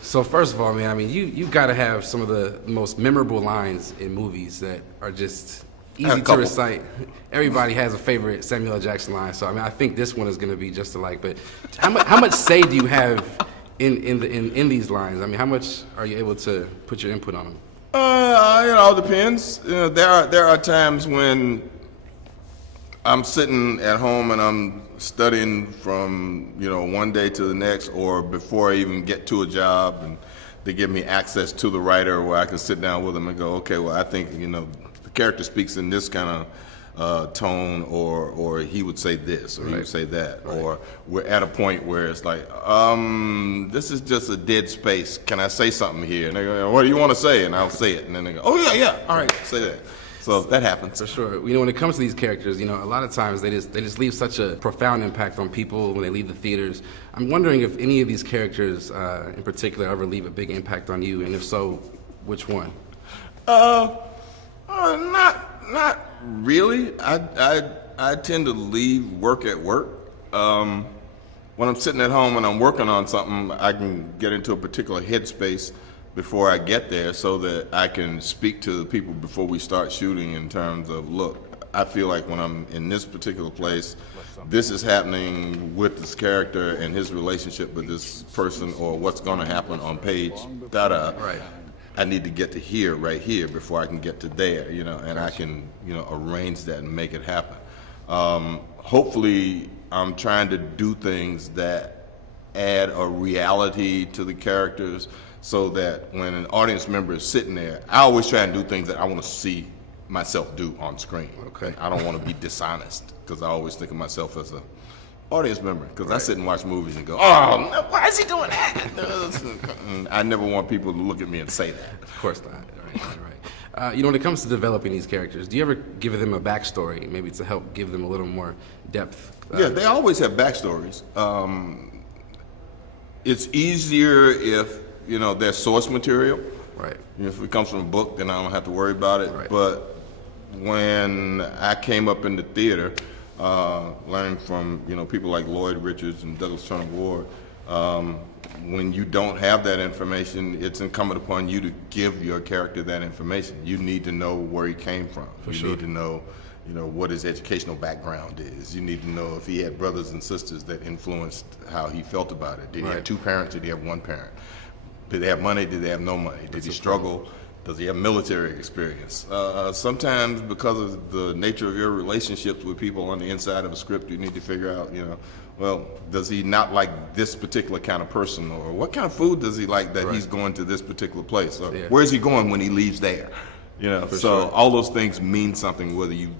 So first of all, man, I mean, you got to have some of the most memorable lines in movies that are just easy to recite. Everybody has a favorite Samuel L. Jackson line, so I mean, I think this one is going to be just alike. But how much say do you have in these lines? I mean, how much are you able to put your input on them? It all depends. There are times when I'm sitting at home and I'm studying from one day to the next, or before I even get to a job, and they give me access to the writer where I can sit down with them and go, okay, well, I think the character speaks in this kind of tone, or he would say this, or he would say that, or we're at a point where it's like, this is just a dead space. Can I say something here? And they go, what do you want to say? And I'll say it, and then they go, oh yeah, all right, say that. So that happens. For sure. When it comes to these characters, a lot of times they just leave such a profound impact on people when they leave the theaters. I'm wondering if any of these characters in particular ever leave a big impact on you, and if so, which one? Not really. I tend to leave work at work. When I'm sitting at home and I'm working on something, I can get into a particular headspace before I get there, so that I can speak to the people before we start shooting in terms of, look, I feel like when I'm in this particular place, this is happening with this character and his relationship with this person, or what's going to happen on page Right. I need to get to here, right here, before I can get to there, and I can, arrange that and make it happen. Hopefully, I'm trying to do things that add a reality to the characters, so that when an audience member is sitting there, I always try and do things that I want to see myself do on screen. Okay. I don't want to be dishonest, because I always think of myself as an audience member, because I sit and watch movies and go, oh, why is he doing that? And I never want people to look at me and say that. Of course not. Right. When it comes to developing these characters, do you ever give them a backstory, maybe to help give them a little more depth? Yeah, they always have backstories. It's easier if their source material. Right. If it comes from a book, then I don't have to worry about it. Right. But when I came up in the theater, learning from people like Lloyd Richards and Douglas Turner Ward, when you don't have that information, it's incumbent upon you to give your character that information. You need to know where he came from. You need to know what his educational background is. You need to know if he had brothers and sisters that influenced how he felt about it. Did he have two parents? Did he have one parent? Did they have money? Did they have no money? Did he struggle? Does he have military experience? Sometimes, because of the nature of your relationships with people on the inside of a script, you need to figure out, well, does he not like this particular kind of person? Or what kind of food does he like that he's going to this particular place? Or where is he going when he leaves there? All those things mean something, whether you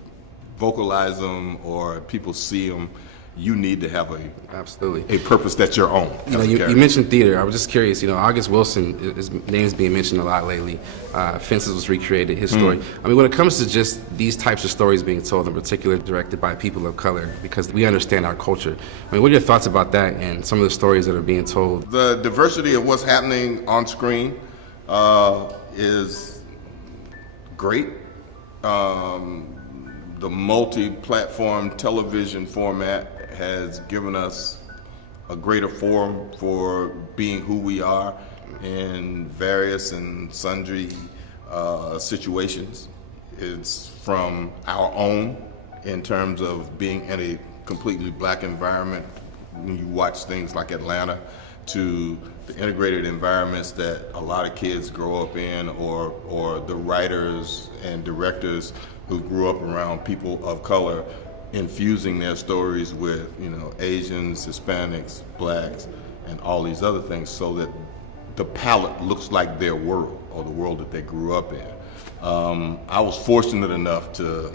vocalize them or people see them. You need to have a purpose that's your own. You mentioned theater. I was just curious. August Wilson, his name's being mentioned a lot lately. Fences was recreated, his story. I mean, when it comes to just these types of stories being told, in particular directed by people of color, because we understand our culture. I mean, what are your thoughts about that and some of the stories that are being told? The diversity of what's happening on screen is great. The multi-platform television format has given us a greater forum for being who we are in various and sundry situations. It's from our own, in terms of being in a completely black environment, when you watch things like Atlanta, to the integrated environments that a lot of kids grow up in, or the writers and directors who grew up around people of color, infusing their stories with Asians, Hispanics, blacks, and all these other things, so that the palette looks like their world, or the world that they grew up in. I was fortunate enough to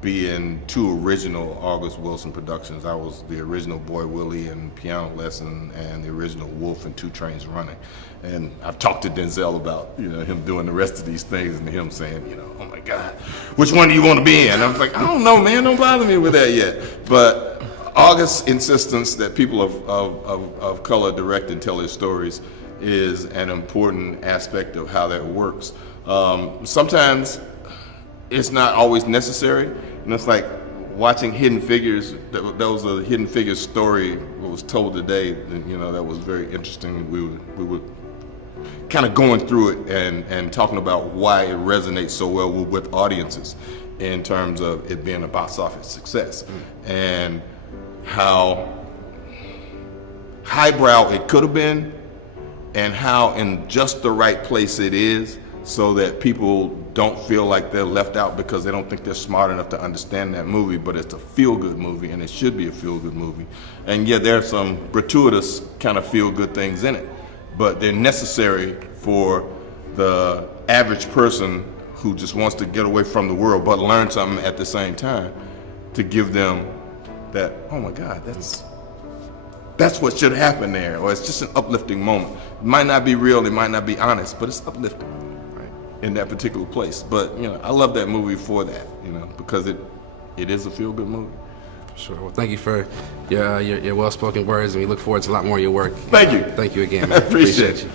be in 2 original August Wilson productions. I was the original Boy Willie in Piano Lesson, and the original Wolf in 2 Trains Running. And I've talked to Denzel about him doing the rest of these things, and him saying, oh my God, which one do you want to be in? I was like, I don't know, man, don't bother me with that yet. But August's insistence that people of color direct and tell their stories is an important aspect of how that works. Sometimes it's not always necessary, and it's like, watching Hidden Figures, that was a Hidden Figures story that was told today. You know, that was very interesting. We were kind of going through it and talking about why it resonates so well with audiences in terms of it being a box office success, and how highbrow it could have been, and how in just the right place it is, so that people don't feel like they're left out because they don't think they're smart enough to understand that movie. But it's a feel-good movie, and it should be a feel-good movie. And yeah, there are some gratuitous kind of feel-good things in it, but they're necessary for the average person who just wants to get away from the world but learn something at the same time, to give them that, oh my God, that's what should happen there, or it's just an uplifting moment. It might not be real, it might not be honest, but it's uplifting, right, in that particular place. But you know, I love that movie for that, you know, because it is a feel-good movie. Sure. Well, thank you for your well-spoken words, and we look forward to a lot more of your work. Thank you. Thank you again, I man. appreciate you.